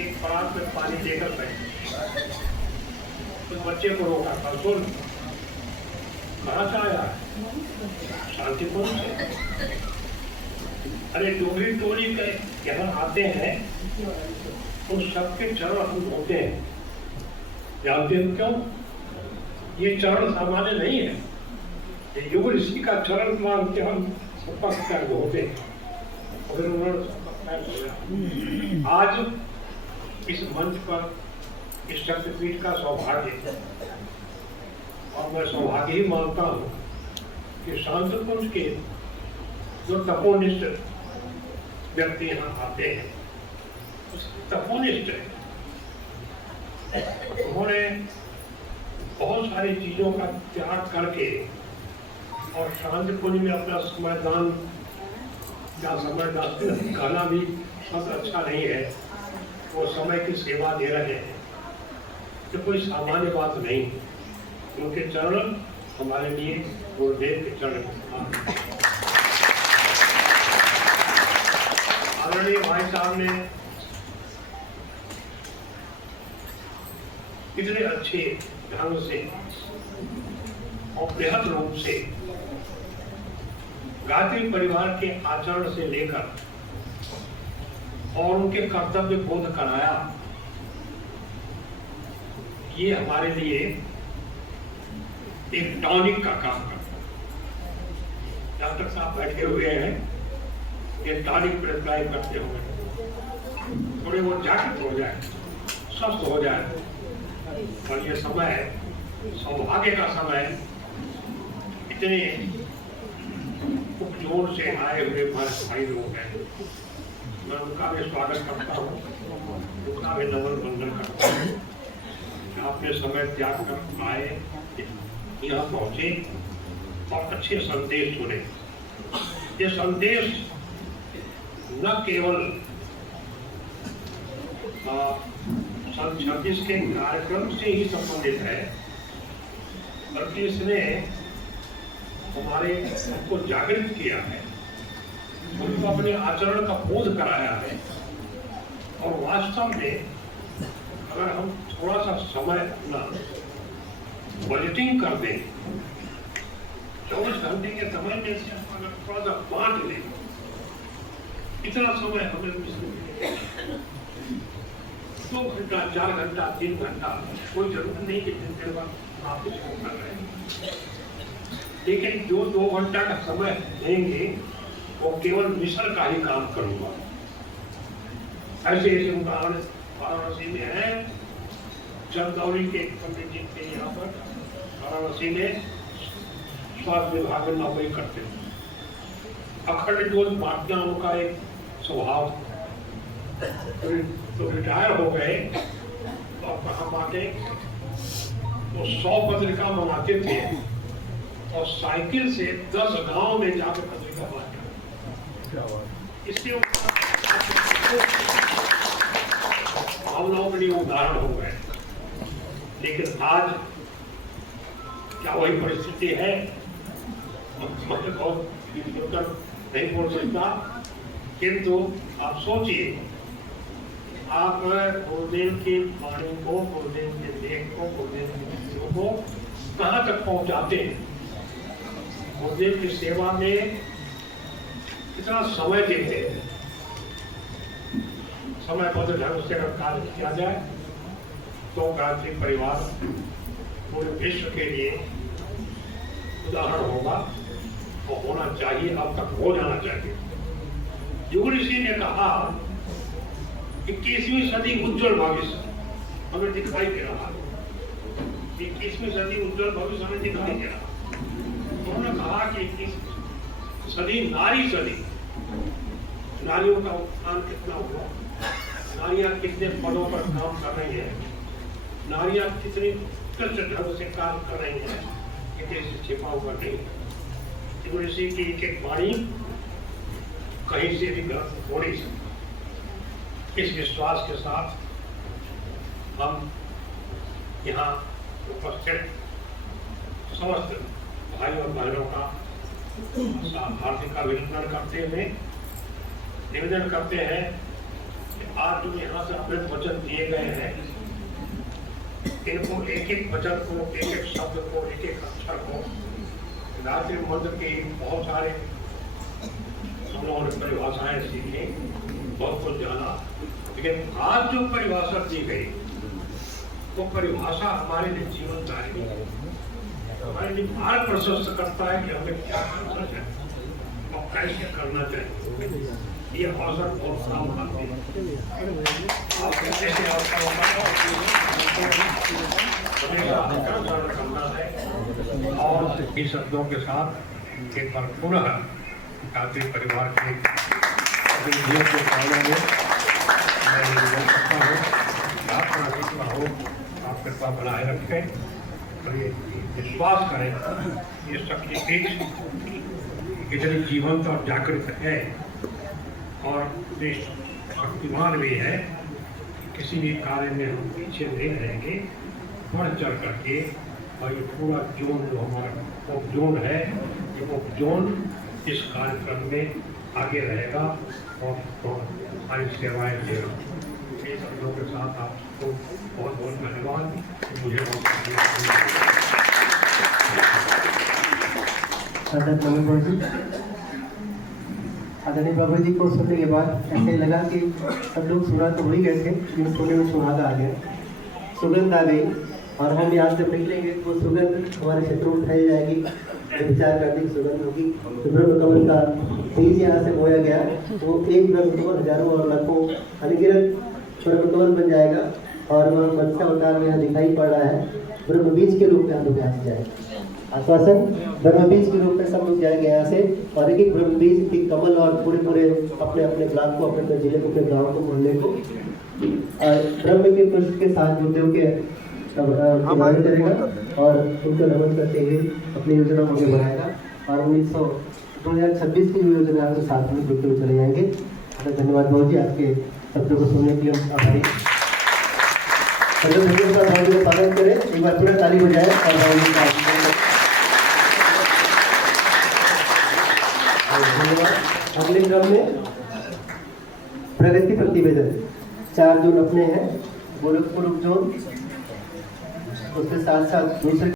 एक परात में पानी देकर बैठे, तो बच्चे को रोका था, सुन कहाँ से आया है? शांतिपुर से। अरे डोगरी टोली के यहाँ आते हैं तो सबके चरण हम धोते हैं, जानते हो क्यों? ये चरण सामान्य नहीं है, ये युग ऋषि का चरण मान के हम सबक कर धोते हैं। और उन्होंने आज इस मंच पर इस शक्तिपीठ का सौभाग्य, और मैं सौभाग्य ही मानता हूँ कि शांतिकुंज के जो तपोनिष्ठ व्यक्ति यहाँ आते हैं, तपोनिष्ठ उन्होंने बहुत सारी चीजों का त्याग करके और शांतिकुंज में अपना समयदान या समयदान कहना भी शब्द अच्छा नहीं है, वो समय की सेवा दे रहे हैं, तो कोई सामान्य बात नहीं। उनके चरण हमारे लिए गुरुदेव के चरण। आदरणीय भाई साहब ने इतने अच्छे ढंग से और बृहद रूप से गायत्री परिवार के आचरण से लेकर और उनके कर्तव्य बोध कराया, ये हमारे लिए एक टॉनिक का काम करता है। डॉक्टर साहब बैठे हुए हैं, ये टॉनिक प्रिस्क्राइब करते हुए थोड़े वो जागृत हो जाए, स्वस्थ हो जाए। और ये समय सौभाग्य का समय, इतने उपजोर से आए हुए भाई लोग हैं, मैं उनका भी स्वागत करता हूँ, उनका भी नमन वंदन करता हूँ। आपने समय त्याग कर आए, यहाँ पहुंचे और अच्छे संदेश सुने। ये संदेश न केवल सन 26 के कार्यक्रम से ही संबंधित है, बल्कि इसने हमारे सबको जागृत किया है, उनको अपने आचरण का बोध कराया है। और वास्तव में अगर हम थोड़ा सा समय अपना बजटिंग कर दें, 24 घंटे के समय में से अगर थोड़ा सा बांट लें, इतना समय हमें 2 घंटा, 4 घंटा, 3 घंटा, कोई जरूरत नहीं कि जितने बाद आप इसको कर रहे हैं, लेकिन जो 2 घंटा का समय देंगे वो केवल मिशन का ही काम करूंगा। ऐसे ऐसे उदाहरण वाराणसी में है, चंदौली के पंडित जी के यहाँ पर वाराणसी में स्वास्थ्य विभाग में नौकरी करते हैं, अखंड ज्योत बांटना उनका एक स्वभाव। तो रिटायर हो गए तो कहाँ बांटे, तो 100 पत्रिका मंगाते थे और साइकिल से 10 गांव में जाकर पत्रिका बांटा। इससे भावनाओं के लिए उदाहरण हो गए। लेकिन आज क्या वही परिस्थिति है? मैं बहुत नहीं बोल सकता, किंतु आप सोचिए, आप गुरुदेव की वाणी को, गुरुदेव के लेख को, गुरुदेव की नीतियों को कहाँ तक पहुँचाते हैं? गुरुदेव की सेवा में कितना समय देते हैं? समयबद्ध ढंग से अगर कार्य किया जाए तो गायत्री परिवार पूरे विश्व के लिए उदाहरण होगा और होना चाहिए, अब तक हो जाना चाहिए। युग ऋषि ने कहा 21वीं सदी उज्जवल भविष्य हमें दिखाई दे रहा है, 21वीं सदी उज्जवल भविष्य हमें दिखाई दे रहा है। उन्होंने कहा कि 21वीं सदी नारी सदी, नारियों का उत्थान कितना हुआ, नारियां कितने पदों पर काम कर रही हैं, नारियां कितनी उत्कृष्ट ढंग से काम कर रही हैं, किसी से छिपा हुआ नहीं। युग ऋषि की एक वाणी कहीं से भी गलत हो नहीं सकती। इस विश्वास के साथ हम यहाँ उपस्थित समस्त भाई और बहनों का हार्दिक अभिनंदन करते हुए निवेदन करते हैं आज जो यहाँ से अमृत वचन दिए गए हैं, इनको एक एक वचन को, एक एक शब्द को, एक एक अक्षर को गायत्री मंत्र के बहुत सारे हम लोगों ने परिभाषाएं सीखी, बहुत कुछ जाना, लेकिन आज जो परिभाषा दी गई वो परिभाषा हमारे लिए जीवनदायी है, हमारे लिए मार्ग प्रशस्त करता है कि हमें क्या करना चाहिए और कैसे करना चाहिए। ये अवसर बहुत बड़ा उठाते हैं। आपके जैसे अवसर करना है और इस शब्दों के साथ एक बार पुनः गायत्री परिवार के प्रतिनिधियों के सामने में आप कृपा हो, आप कृपा बनाए रखें और ये विश्वास करें ये शक्ति पीठ इतनी जीवंत और जागृत है और शक्तिमान भी है। किसी भी कार्य में हम पीछे नहीं रहेंगे, बढ़ चढ़ करके, और ये पूरा जोन जो हमारा उप जोन है, ये उप जोन इस कार्यक्रम में आगे रहेगा और हमारी सेवाएं देगा। ये शब्दों के साथ आपको बहुत बहुत धन्यवाद। मुझे आदरणीय बाबा जी को सुनने के बाद ऐसे लगा कि सब लोग सुना तो हो ही गए थे, लेकिन सुनने में सुहागा आ गया, सुगंध आ गई, और हम यहाँ से निकलेंगे वो सुगंध हमारे क्षेत्र में उठाई जाएगी, विचार करने की सुगंध होगी। तो ब्रह्म कमल का बीज यहाँ से बोया गया, वो एक ब्रह्म कमल हजारों और लाखों अनगिनत ब्रह्म कमल बन जाएगा, और वह मत्स्य अवतार में यहाँ दिखाई पड़ रहा है, ब्रह्म बीज के रूप में हम लोग यहाँ से जाएंगे। आश्वासन, ब्रह्म बीज के रूप में सब लोग जाएंगे यहाँ से, और एक एक ब्रह्म बीज की कमल और पूरे पूरे अपने अपने ब्लॉक को, अपने जिले को, अपने गाँव को, मोहल्ले को ब्रह्म के पुष्प के साथ गुरुदेव के निर्माण करेगा और उनको नमन करते हुए अपनी योजना को आगे बढ़ाएगा, और 2026 की योजना के साथ में जुड़ते हुए चले जाएंगे। तो धन्यवाद बहुत जी, आपके शब्दों को सुनने के लिए आभारी। का पालन करें, एक बार पूरा ताली बजाएं और अगले क्रम में प्रगति प्रतिवेदन 4 जोन अपने हैं, गोरखपुर उप जोन, उसके साथ साथ दूसरे